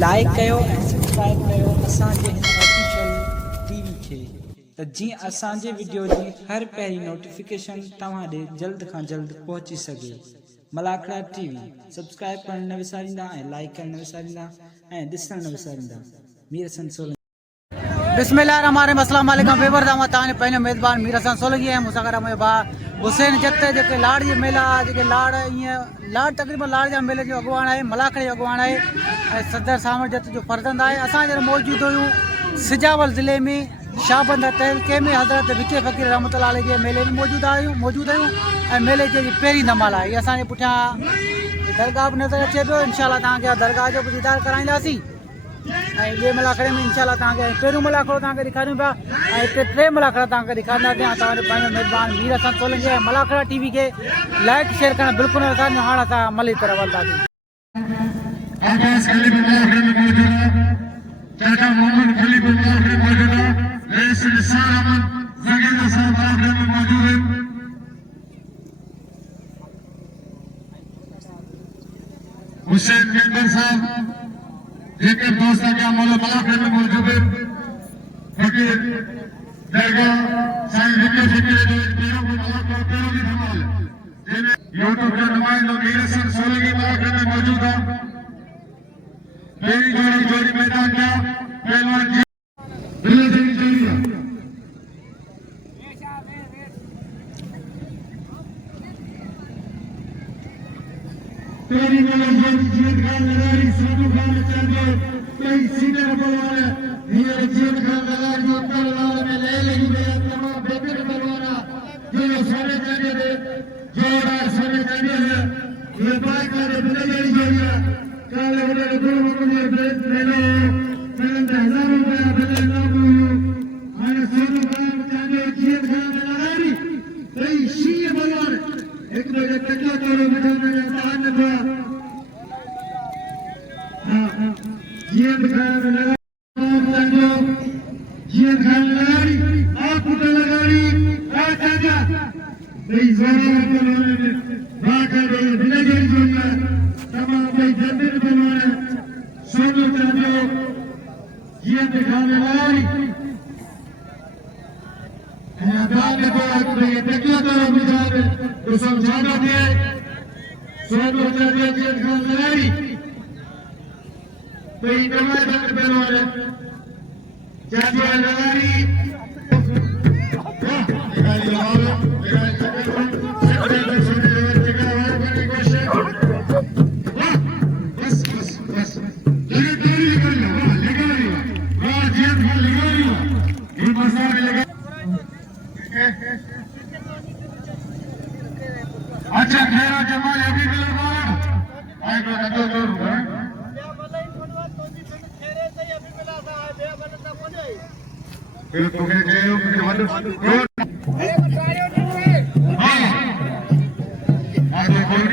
Like कयो ऐं subscribe कयो असांजे हिन ऑफिशियल टीवी खे त जीअं असांजे वीडियो जी हर पहिरीं नोटिफिकेशन तव्हां ॾे जल्द खां जल्द पहुची सघे। मलाखड़ा टीवी सब्सक्राइब करणु न विसारींदा ऐं लाइक करणु न विसारींदा ऐं ॾिसणु न विसारींदा। मीर हसन सोलंकी। बिस्मिल्लाहिर्रहमानिर्रहीम। अस्सलाम वालेकुम। बेबर दामा ताने पहिने मेज़बान मीर हसन सोलंकी है मुसागरा मुझे बा हुसैन जत जेके लाड़ जे मेला जेके लाड़ लाड़ तकरीबन लाड़ जा मेले जो अगवान है मलाखड़े जो अगवान है सदर सामर जत जो फर्जंद है। असां जरा मौजूद हुयूं सिजावल ज़िले में शाहबंद तहलके में हज़रत विके फ़कीर रहमतुल्लाह अलैह जे मेले में मौजूद आहियूं ऐं मेले जी पहिरीं नमाल आहे। इहा असांजे पुठियां दरगाह बि नज़र अचे पियो। इंशाअल्लाह तव्हांखे दरगाह जो बि दीदार कराईंदासीं ऐं ॿिए मलाखड़े में इंशाअल्लाह तव्हांखे पहिरियों मलाखड़ो तव्हांखे ॾेखारियूं पिया ऐं हिते टे मलाखड़ा तव्हांखे ॾेखारींदासीं। तव्हांजो पंहिंजो मेज़बान मीर हसन सोलंकी ऐं मलाखड़ा टीवी खे लाइक शेयर करणु बिल्कुलु न विसारिजो। हाणे असां अमली तरफ़ हलंदासीं। चाचा मोहम्मद खलीफ मलाखड़े मौजूद है। रईस निसार अहमद जगीरा साहब मलाखड़े में मौजूद है। हुसैन मेंबर साहब जेके दोस्त क्या मलाखड़े में मौजूद है। फकीर दरगाह साईं विके फ़कीर जो पीरों को मलाखड़ा पीरों की धमाल जिन्हें यूट्यूब जो नुमाइंदो मीर हसन सोलंकी मलाखड़े में मौजूद है। मेरी जोड़ी मैदान का पहलवान तेरी जीत खान लगारी सोनू खान चांदो कई सीनियर पहलवान ये जीत खान लगारी उत्तर लाल में ले लगी गया तमाम बेहतर पहलवान जो सोने चांदी दे जोड़ा सोने चांदी है ये बाइक का बिजली जोड़िया काले बड़े गुरु मुझे मेलो मिलन हजारों रुपया बिजली लागू मैंने सोनू खान चांदो जीत खान लगारी कई शीय पहलवान एक बजे तकिया तोड़ो बिठा मेरे तान हुआ जीत खान लगारी आप उठे लगारी आ चाचा भाई जोड़ा पहलवान ने भागा दे बिना जोड़ी जोड़िया तमाम भाई जल्दी पहलवान सोनू चांदो जीत खान लगारी बात को तकिया तोड़ो बिठा तो समझाना दे सोनू चांदो जीत खान लगारी कोई नवा जगत पहलवान चांदो लगारी अच्छा खैरा जमाल अभी मिलवान आई को नजर जोर है फिर तुम्हें जेयो मुझे वड हां आगे कोई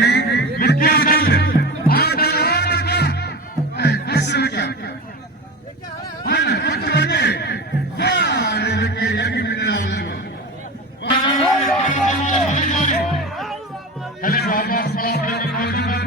मिर्किया दल आड़ा बस क्या हां कुछ बने हां लेके यही मिलने वाला अरे बाबा साहब ने मौजूद है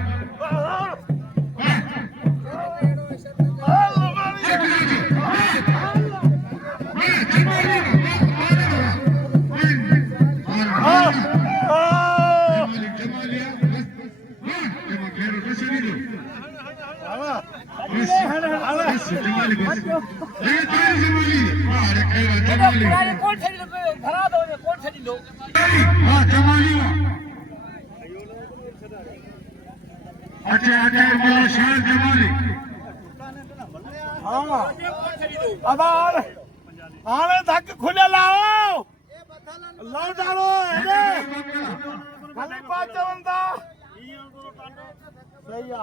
आने तक खुले लाओ लाओ डालो खाली पाँच बंदा सही है।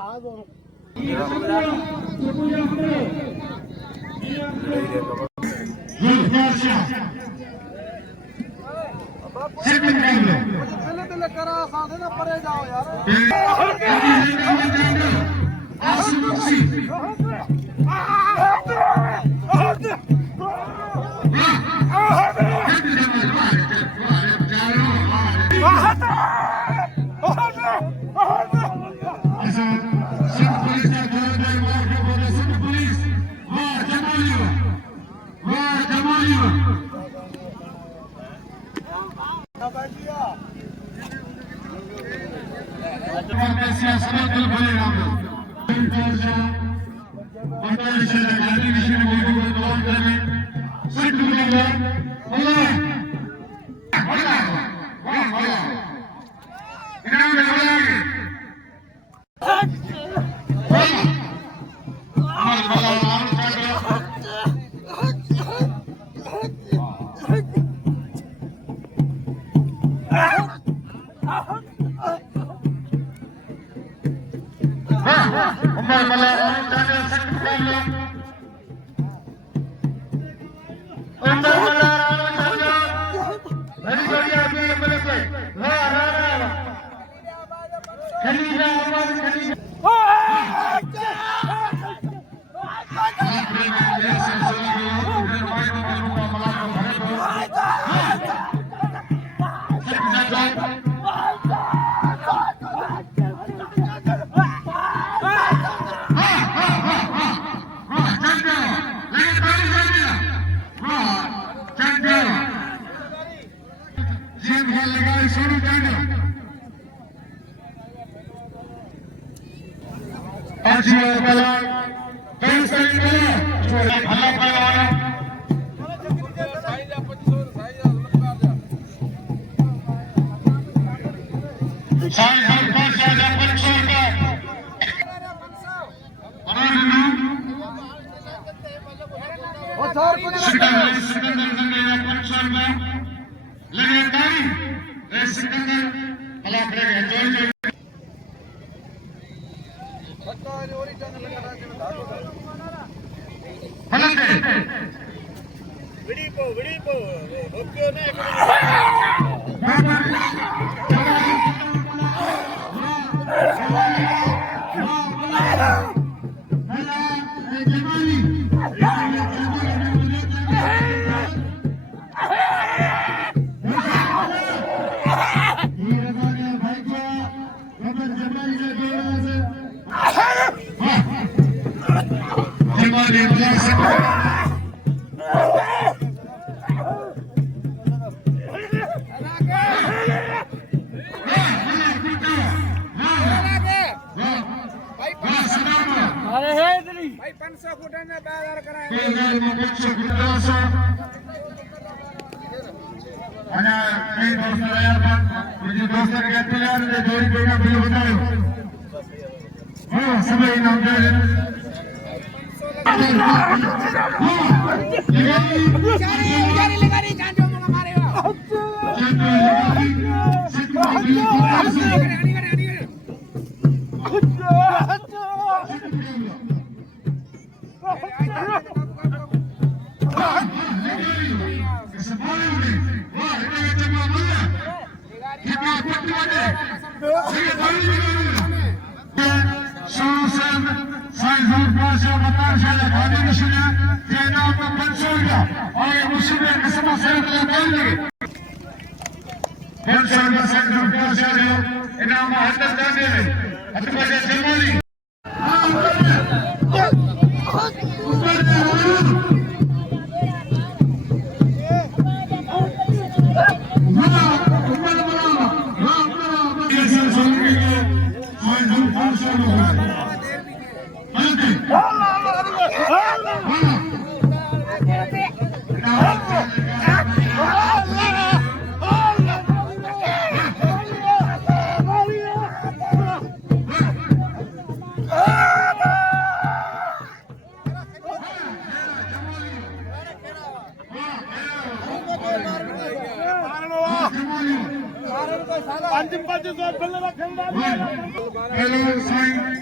Hello, sign.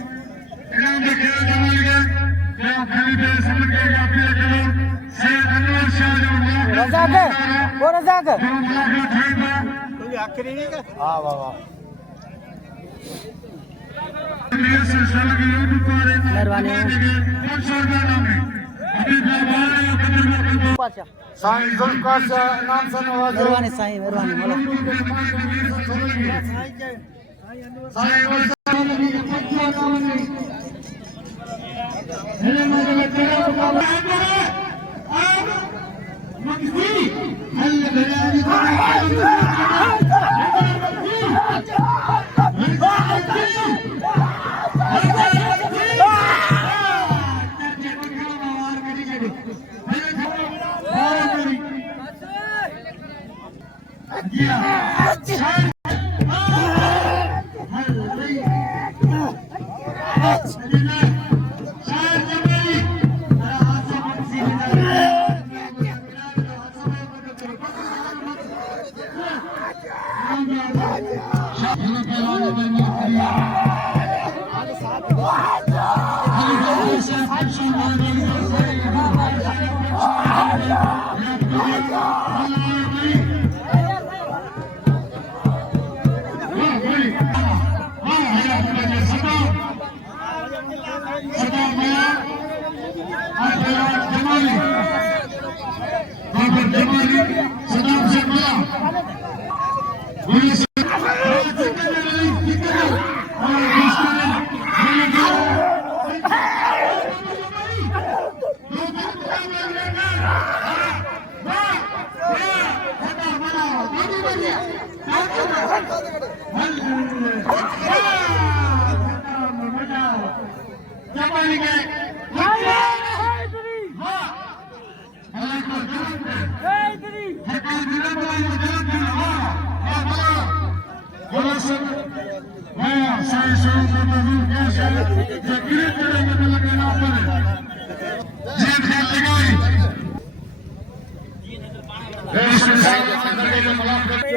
रज़ाक वो रज़ाक हाँ वाह वाह साईं जुल्फ़कार शाह नाम से नवाजो मेहरबानी साईं मेहरबानी बोलो साईं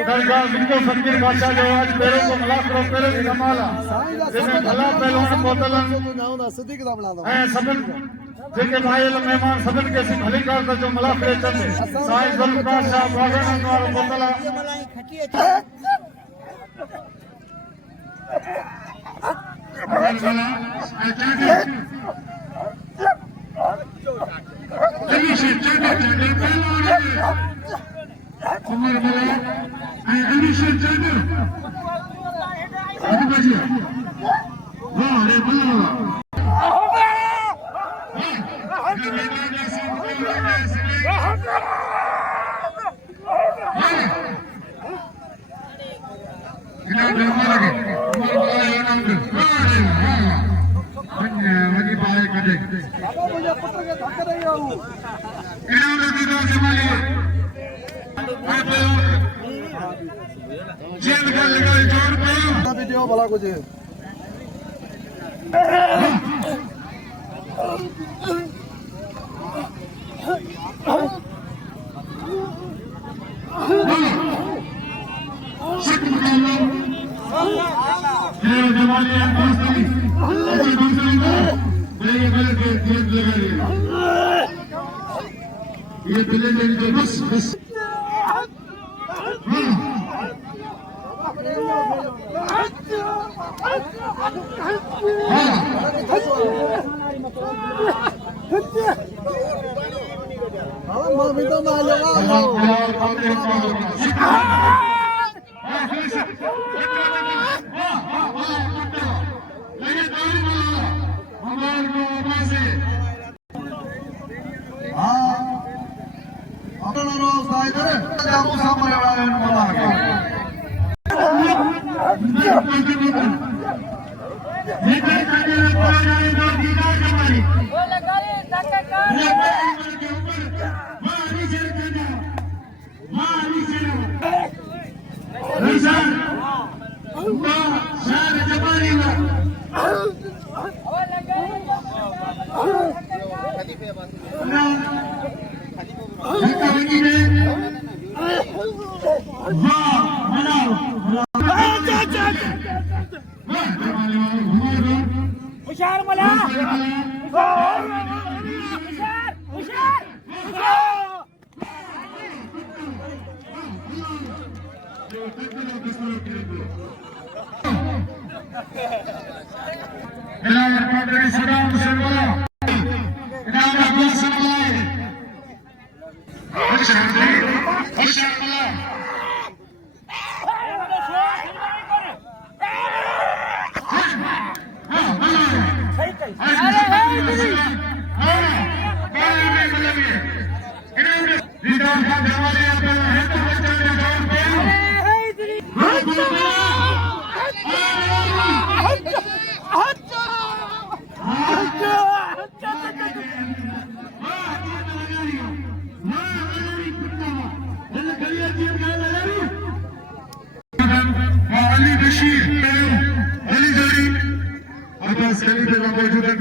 दरगाह बिल्कुल फकीर बादशाह जो आज पैरों को मिला करो पैरों की कमाला जिन्हें भला पहलवान बोतलन ऐं सभिनि जेके भाइल महिमान सभिनि खे असीं भली कार जो मिला करे चंदे साईं जुल्फ़कार शाह बाग़ान वारो बोतला उमर भला अभिषेक चादर वाह रे भला वीडियो भला कुछ ये दिले मेरी बस बस हुशार मला हुशार हुशार सदाम सरवरा इनाम अब्दुल सरवरा अली बशीर अली जरी अब्बास खलीफे का मौजूदा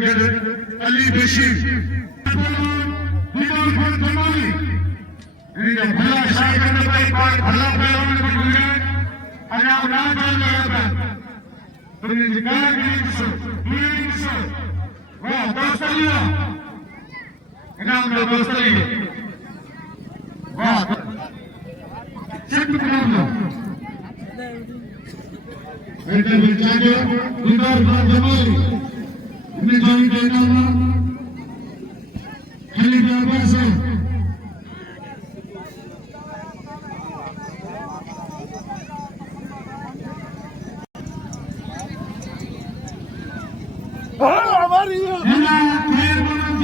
अली बशीर जमाली भला शाही करने भाई भला पहलवान की गुजारिश अना ना जाने आता तुमने जिक्र किया वाह दोस्तलिया इनाम दो दोस्तलिया वाह चेक इनाम दो बेटे बिचारे इधर बात जमाली इन्हें जाने देना ना खाली बाबा से हमारी ना खैर बना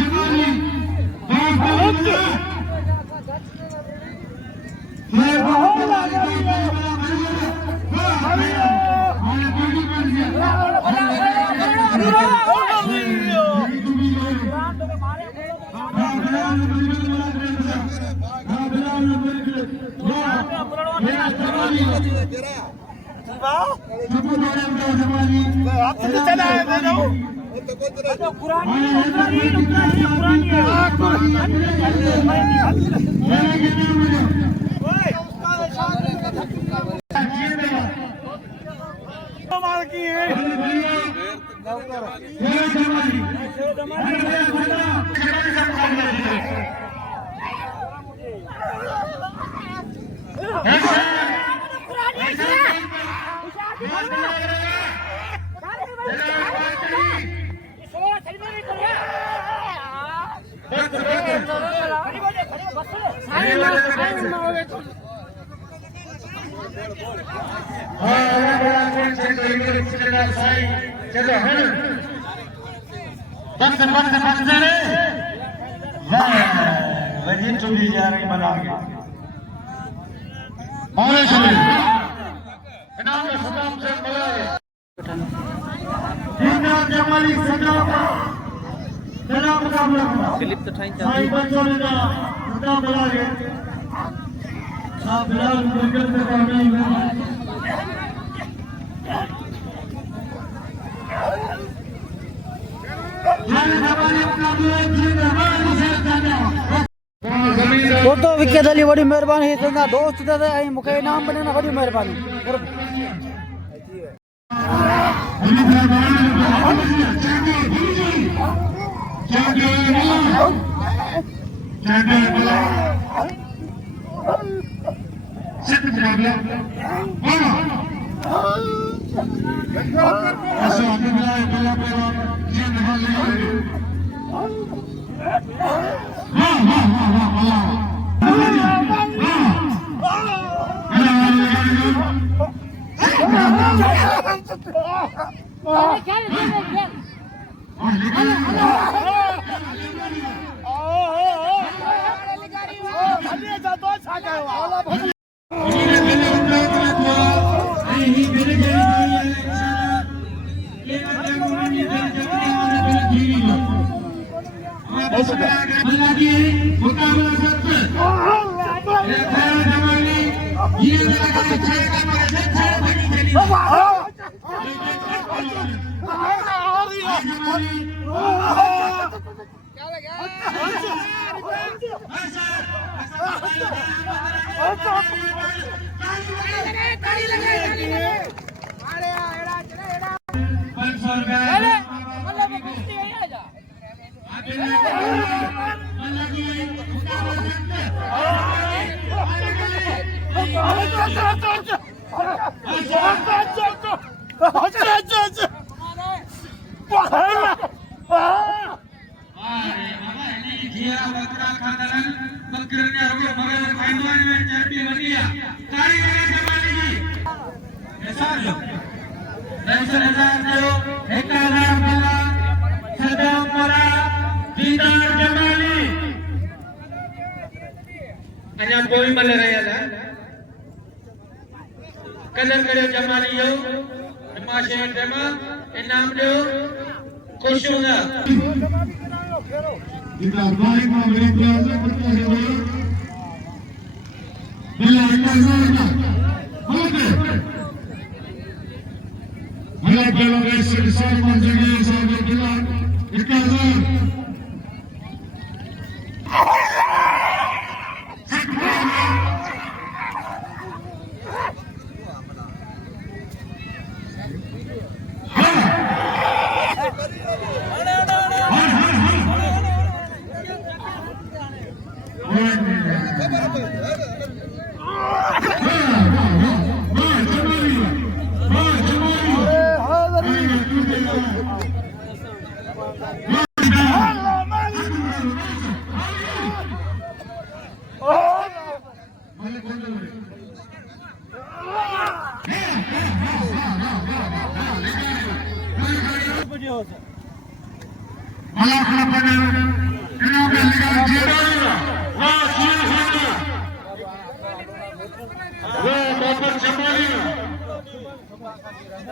जमाली खैर क्लिप तो ठाई साई बच्चों ने ना उनका बुला के आप बिलाल मुर्गल में कामयाब हुए तो विकेट अली वड़ी मेहरबानी तुंहिंजा दोस्त त ऐं मूंखे इनाम ॾिनो न वॾी महिरबानी मैदान में चर्बी वधिया ताड़ी लगे जमाली जी हिसाब लो 10,000 जो 1,000 मिला सदाम मोरा दीदार जमाली अञा कोई मल रहियल कदर करियो जमाली जो माशे जमा इनाम ॾियो खुश हूंदा इतना भाई मां मेरे प्यार से करते हैं भला इतना होते भला चलो गए सिरसार मंजूरी साहब दिला इतना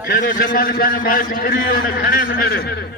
खेलो जमाली का भाई सिकरी ने खड़े मेरे